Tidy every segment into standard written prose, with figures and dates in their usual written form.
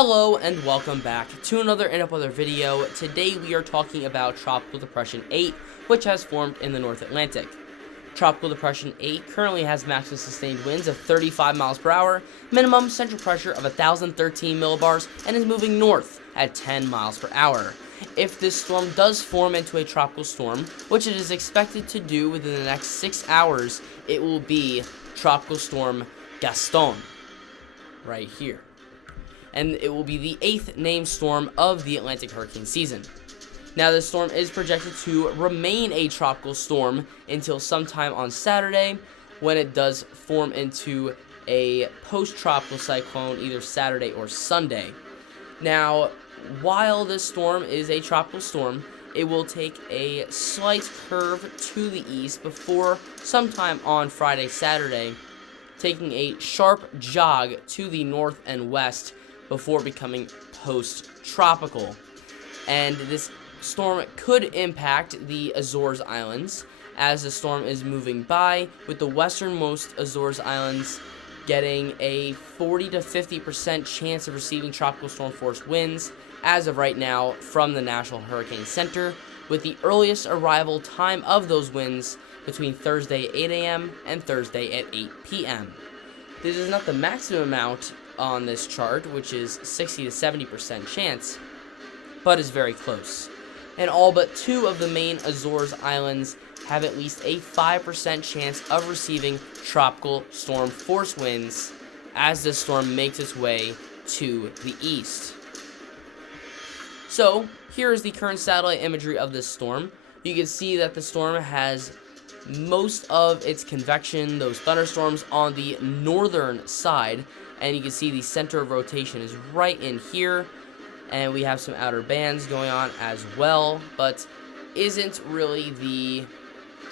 Hello and welcome back to another Weather video. Today we are talking about Tropical Depression 8, which has formed in the North Atlantic. Tropical Depression 8 currently has maximum sustained winds of 35 miles per hour, minimum central pressure of 1,013 millibars, and is moving north at 10 miles per hour. If this storm does form into a tropical storm, which it is expected to do within the next 6 hours, it will be Tropical Storm Gaston, right here. And it will be the 8th named storm of the Atlantic hurricane season. Now, this storm is projected to remain a tropical storm until sometime on Saturday, when it does form into a post-tropical cyclone either Saturday or Sunday. Now, while this storm is a tropical storm, it will take a slight curve to the east before sometime on Friday, Saturday, taking a sharp jog to the north and west before becoming post-tropical. And this storm could impact the Azores Islands as the storm is moving by, with the westernmost Azores Islands getting a 40 to 50% chance of receiving tropical storm force winds as of right now from the National Hurricane Center, with the earliest arrival time of those winds between Thursday at 8 a.m. and Thursday at 8 p.m. This is not the maximum amount on this chart, which is 60 to 70% chance, but is very close. And all but 2 of the main Azores Islands have at least a 5% chance of receiving tropical storm force winds as this storm makes its way to the east. So, here is the current satellite imagery of this storm. You can see that the storm has most of its convection, those thunderstorms, on the northern side, and you can see the center of rotation is right in here, and we have some outer bands going on as well, but isn't really the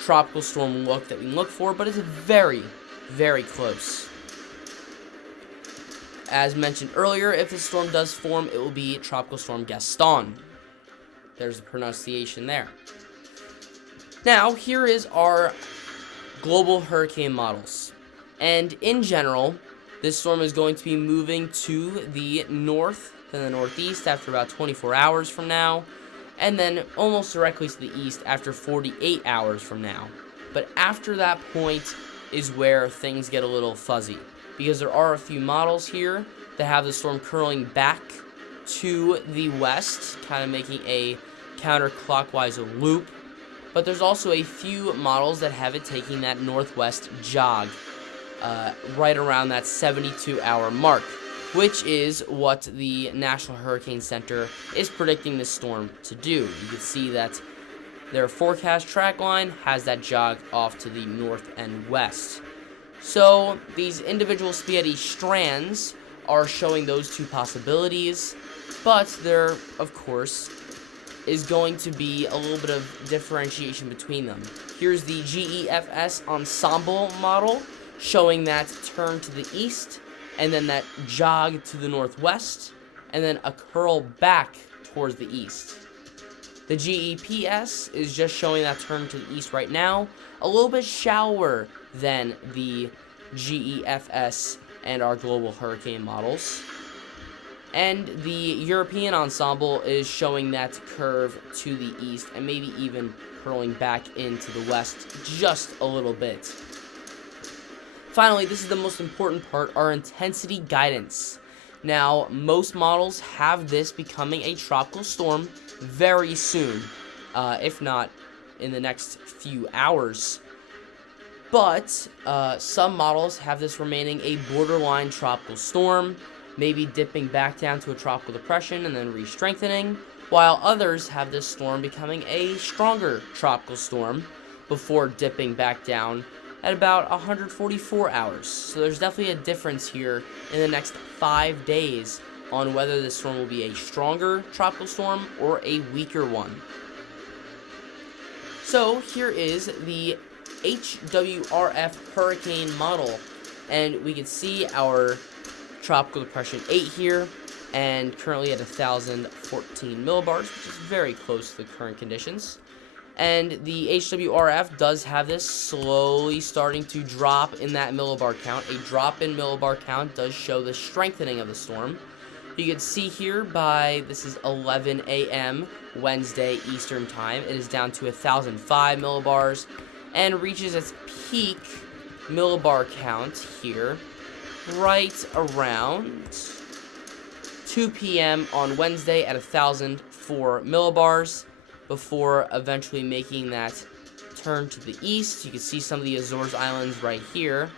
tropical storm look that we look for, but it's very, very close. As mentioned earlier, if the storm does form, it will be Tropical Storm Gaston. There's the pronunciation there. Now, here is our global hurricane models. And in general, this storm is going to be moving to the north and the northeast after about 24 hours from now, and then almost directly to the east after 48 hours from now. But after that point is where things get a little fuzzy, because there are a few models here that have the storm curling back to the west, kind of making a counterclockwise loop. But there's also a few models that have it taking that northwest jog right around that 72-hour mark, which is what the National Hurricane Center is predicting this storm to do. You can see that their forecast track line has that jog off to the north and west. So these individual spaghetti strands are showing those two possibilities, but there, of course, is going to be a little bit of differentiation between them. Here's the GEFS ensemble model, showing that turn to the east, and then that jog to the northwest, and then a curl back towards the east. The GEPS is just showing that turn to the east right now, a little bit shallower than the GEFS and our global hurricane models. And the European ensemble is showing that curve to the east and maybe even curling back into the west just a little bit. Finally, this is the most important part, our intensity guidance. Now, most models have this becoming a tropical storm very soon, if not in the next few hours. But some models have this remaining a borderline tropical storm, maybe dipping back down to a tropical depression and then re-strengthening, while others have this storm becoming a stronger tropical storm before dipping back down at about 144 hours. So there's definitely a difference here in the next 5 days on whether this storm will be a stronger tropical storm or a weaker one. So here is the HWRF hurricane model, and we can see our Tropical Depression 8 here, and currently at 1,014 millibars, which is very close to the current conditions. And the HWRF does have this slowly starting to drop in that millibar count. A drop in millibar count does show the strengthening of the storm. You can see here by, this is 11 a.m. Wednesday Eastern Time, it is down to 1,005 millibars and reaches its peak millibar count here right around 2 p.m. on Wednesday at 1,004 millibars before eventually making that turn to the east. You can see some of the Azores Islands right here,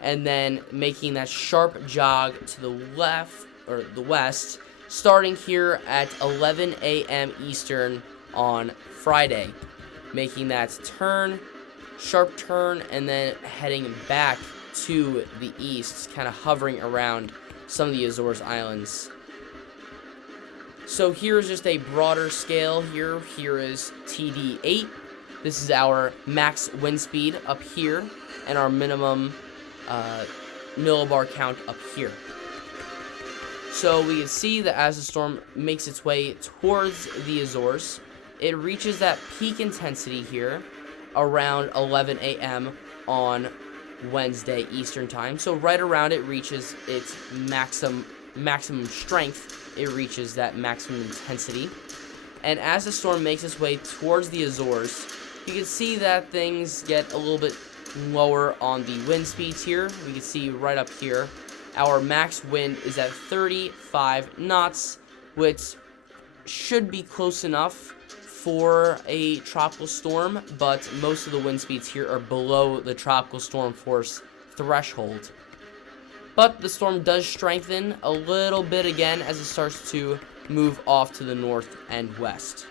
and then making that sharp jog to the left, or the west, starting here at 11 a.m. Eastern on Friday, making that turn, sharp turn, and then heading back to the east, kind of hovering around some of the Azores Islands. So here's just a broader scale here. Here is TD8. This is our max wind speed up here, and our minimum millibar count up here. So we can see that as the storm makes its way towards the Azores, it reaches that peak intensity here around 11 a.m. on Wednesday Eastern Time. So right around it reaches its maximum strength. It reaches that maximum intensity. And as the storm makes its way towards the Azores, you can see that things get a little bit lower on the wind speeds here. We can see right up here, our max wind is at 35 knots, which should be close enough for a tropical storm, but most of the wind speeds here are below the tropical storm force threshold. But the storm does strengthen a little bit again as it starts to move off to the north and west.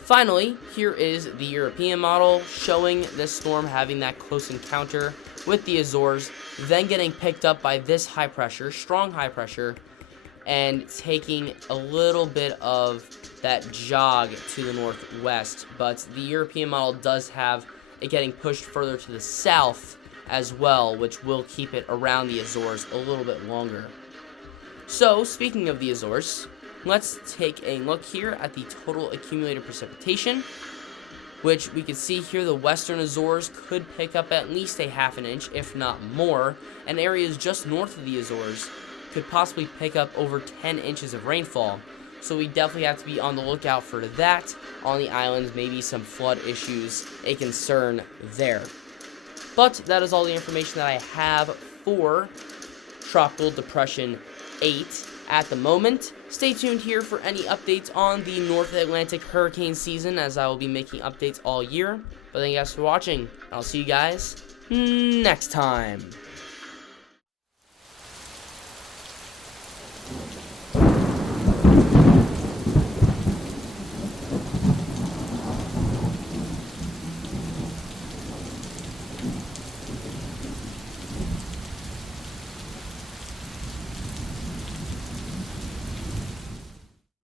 Finally, here is the European model showing this storm having that close encounter with the Azores, then getting picked up by this high pressure, strong high pressure, and taking a little bit of that jog to the northwest. But the European model does have it getting pushed further to the south as well, which will keep it around the Azores a little bit longer. So, speaking of the Azores, let's take a look here at the total accumulated precipitation, which we can see here the western Azores could pick up at least a half an inch, if not more, and areas just north of the Azores could possibly pick up over 10 inches of rainfall. So we definitely have to be on the lookout for that on the islands, maybe some flood issues, a concern there. But that is all the information that I have for Tropical Depression 8 at the moment. Stay tuned here for any updates on the North Atlantic hurricane season, as I will be making updates all year. But thank you guys for watching. I'll see you guys next time.